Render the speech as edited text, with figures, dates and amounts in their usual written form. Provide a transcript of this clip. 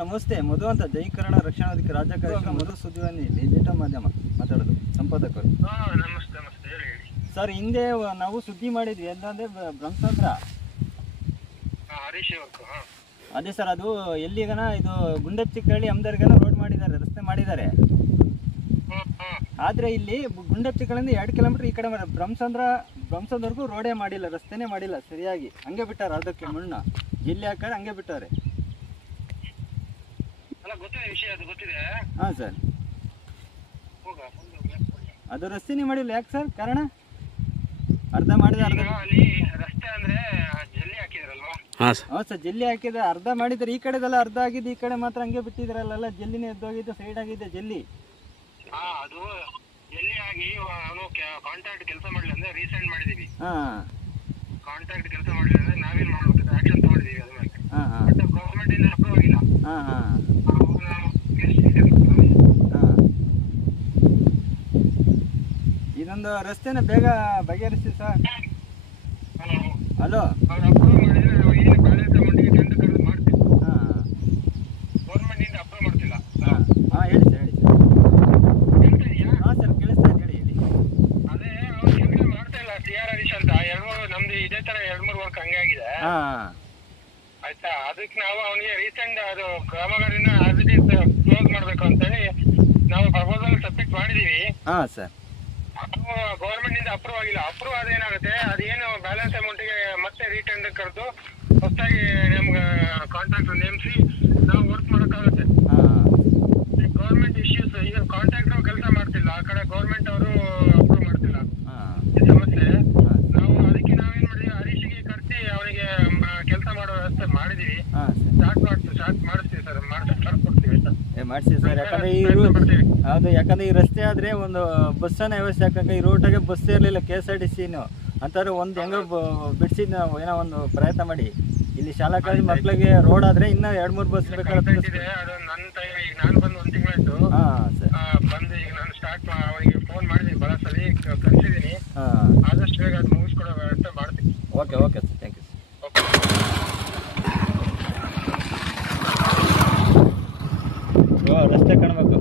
ನಮಸ್ತೆ, ಮಧು ಅಂತ ಜೈಕರಣ ರಕ್ಷಣಾಧಿಕಾರಿ ರಾಜ್ಯ ಕಾರ್ಯಕ್ರಮ ಮಧು ಸುದ್ದಿವಾಹಿನಿ ಡಿಜಿಟಲ್ ಮಾಧ್ಯಮ ಮಾತಾಡೋದು ಸಂಪಾದಕರು. ನಮಸ್ತೆ ಹೇಳಿ. ಸರ್, ಹಿಂದೆ ನಾವು ಸುದ್ದಿ ಮಾಡಿದ್ವಿ ಏನಂದ್ರೆ ಬ್ರಹ್ಮಸಂದ್ರ ಹರೀಶ್ ಅವ್ರು. ಅದೇ ಸರ್, ಅದು ಎಲ್ಲಿಗನ ಇದು ಗುಂಡಪ್ಚಿಕಳ್ಳಿ ಅಮ್ದರ್ಗನ ರೋಡ್ ಮಾಡಿದ್ದಾರೆ, ರಸ್ತೆ ಮಾಡಿದ್ದಾರೆ. ಆದರೆ ಇಲ್ಲಿ ಗುಂಡಪ್ಚಿಕಳ್ಳಿಂದ 2 ಕಿಲೋಮೀಟರ್ ಈ ಕಡೆ ಬ್ರಹ್ಮಸಂದ್ರವರೆಗೂ ರೋಡೇ ಮಾಡಿಲ್ಲ, ರಸ್ತೆನೇ ಮಾಡಿಲ್ಲ ಸರಿಯಾಗಿ. ಹಂಗೆ ಬಿಟ್ಟಾರೆ, ಅದಕ್ಕೆ ಮಣ್ಣ ಜಿಲ್ಲೆ ಹಾಕಿ ಹಂಗೆ ಬಿಟ್ಟಾರೆ. ಹಾಂ ಸರ್, ಅದು ರಸ್ತೆನೇ ಮಾಡಿಲ್ಲ. ಯಾಕೆ ಸರ್ ಕಾರಣ? ಅರ್ಧ ಮಾಡಿದ ರಸ್ತೆ ಅಂದ್ರೆ ಜಲ್ಲಿ ಹಾಕಿದ್ರಲ್ವಾ? ಹಾಂ ಸರ್, ಜಲ್ಲಿ ಹಾಕಿದ್ರೆ ಅರ್ಧ ಮಾಡಿದ್ರೆ ಈ ಕಡೆದೆಲ್ಲ ಅರ್ಧ ಆಗಿದ್ದು, ಈ ಕಡೆ ಮಾತ್ರ ಹಂಗೆ ಬಿಟ್ಟಿದ್ರಲ್ಲ. ಜಲ್ಲಿನೇ ಎದ್ದೋಗಿದ್ದು, ಸೈಡ್ ಆಗಿದೆ ಜಲ್ಲಿ. ಅದು ಜಲ್ಲಿ ಆಗಿ ಅವನು ಕಾಂಟ್ರಾಕ್ಟ್ ಕೆಲಸ ಮಾಡಲಿ ಅಂದ್ರೆ ರೀಸೆಂಟ್ ಮಾಡಿದೀವಿ. ಕಾಂಟ್ರಾಕ್ಟ್ ಕೆಲಸ ಮಾಡಲಿ ಅಂದ್ರೆ ನಾವೇನ್ ಮಾಡ್ಬೇಕು, ಆಕ್ಷನ್ ತಗೊಂಡಿದೀವಿ. ಅದ್ರ ಮೇಲೆ ಗೌರ್ಮೆಂಟ್ ಇಂದ ಅಪ್ರೂವ್ ಆಗಿಲ್ಲ. ಇದೊಂದು ರಸ್ತೆನ ಬೇಗ ಬಗೆಹರಿಸಿ ಸರ್. ಹಲೋ, ಅಪ್ರೂವ್ ಮಾಡಿದ್ರೆ ನಾವು ಏನು ಬ್ಯಾಲೆನ್ಸ್ ಅಮೌಂಟಿಗೆ ಟೆಂಡರ್ ಕರೆದು ಮಾಡ್ತೀವಿ. ಗೌರ್ಮೆಂಟ್ ಇಂದ ಅಪ್ರೂವ್ ಮಾಡ್ತಿಲ್ಲ. ಹೇಳಿ ಸರ್, ಹೇಳಿ ಸರ್. ಕೇಳ್ತಾ ಇದೆಯಾ? ಸರ್ ಕೇಳಿಸ್ತಾ ಇದೆ, ಹೇಳಿ. ಅದೇ ಅವ್ರು ಕೆಲಸ ಮಾಡ್ತಾ ಇಲ್ಲ. TR ಹರೀಶ್ ಅಂತ ನಮ್ದು ಇದೇ ತರ 2-3 ವರ್ಕ್ ಹಂಗೆ ಆಗಿದೆ. ಆಯ್ತಾ, ಅದಕ್ಕೆ ನಾವು ಅವನಿಗೆ ರೀಸೆಂಟ್ ಅದು ಕಾಮಗಾರಿನ ಆಸ್ ಇಟ್ ಈಸ್ ಕ್ಲೋಸ್ ಮಾಡ್ಬೇಕು ಅಂತೇಳಿ ನಾವು ಪ್ರಪೋಸಲ್ ಸಬ್ಮಿಟ್ ಮಾಡಿದೀವಿ. ಸರ್, ಗೌರ್ಮೆಂಟ್ ಇಂದ ಅಪ್ರೂವ್ ಆಗಿಲ್ಲ. ಅಪ್ರೂವ್ ಅದೇನಾಗುತ್ತೆ, ಅದೇನು ಬ್ಯಾಲೆನ್ಸ್ ಅಮೌಂಟಿಗೆ ಮತ್ತೆ ರೀಟೆಂಡರ್ ಕರೆದು ಹೊಸದಾಗಿ ನಮ್ಗೆ ಕಾಂಟ್ರಾಕ್ಟರ್ ನೇಮಿಸಿ ನಾವು ವರ್ಕ್ ಮಾಡೋಕ್ಕಾಗುತ್ತೆ. ಗೌರ್ಮೆಂಟ್ ಇಶ್ಯೂಸ್, ಈಗ ಕಾಂಟ್ರಾಕ್ಟರ್ ಕೆಲಸ ಮಾಡ್ತಿಲ್ಲ, ಆ ಕಡೆ ಗೌರ್ಮೆಂಟ್ ಅವರು ಅಪ್ರೂವ್ ಮಾಡ್ತಿಲ್ಲ. ಈ ಸಮಸ್ಯೆ ನಾವು ಅದಕ್ಕೆ ನಾವೇನ್ ಮಾಡಿದೀವಿ, ಹರೀಶ್ಗೆ ಕರೆಸಿ ಅವನಿಗೆ ಕೆಲಸ ಮಾಡೋ ವ್ಯವಸ್ಥೆ ಮಾಡಿದೀವಿ. ಸ್ಟಾರ್ಟ್ ಮಾಡಿಸ್ತೀವಿ ಸರ್, ಸ್ಟಾರ್ಟ್ ಕೊಡ್ತೀವಿ. ಮಾಡಿಸಿ ಸರ್. ಯಾಕಂದ್ರೆ ಈ ರಸ್ತೆ ಆದ್ರೆ ಒಂದು ಬಸ್ಸನ್ನ ವ್ಯವಸ್ಥೆ ಹಾಕಕ್ಕೆ ಈ ರೋಟಾಗೆ ಬಸ್ ಇರಲಿಲ್ಲ. KSRTC ಅಂತಾರೆ ಒಂದು ಹೆಂಗೋ ಬಿಡಿಸಿದ್ ನಾವು ಏನೋ ಒಂದು ಪ್ರಯತ್ನ ಮಾಡಿ. ಇಲ್ಲಿ ಶಾಲಾ ಕಾಲೇಜು ಮಕ್ಕಳಿಗೆ ರೋಡ್ ಆದ್ರೆ ಇನ್ನೂ 2-3 ಬಸ್ ಬೇಕಾಗುತ್ತೆ. ಅದು ನನ್ನ ಟೈಮ್, ಈಗ ನಾನು ಬಂದು 1 ತಿಂಗಳಾಯ್ತು. ಬಂದು ಈಗ ನಾನು ಸ್ಟಾರ್ಟ್ ಅವರಿಗೆ ಫೋನ್ ಮಾಡಿದ್ದೀನಿ, ಬಹಳ ಸಲ ಕಳಿಸಿದ್ದೀನಿ. ಆದಷ್ಟು ಬೇಗ ಅದು ಮುಗಿಸ್ಕೊಡೋ ವ್ಯವಸ್ಥೆ ಮಾಡ್ತೀನಿ. Okay sir, thank you sir. ರಸ್ತೆ ಕಾಣಬೇಕು.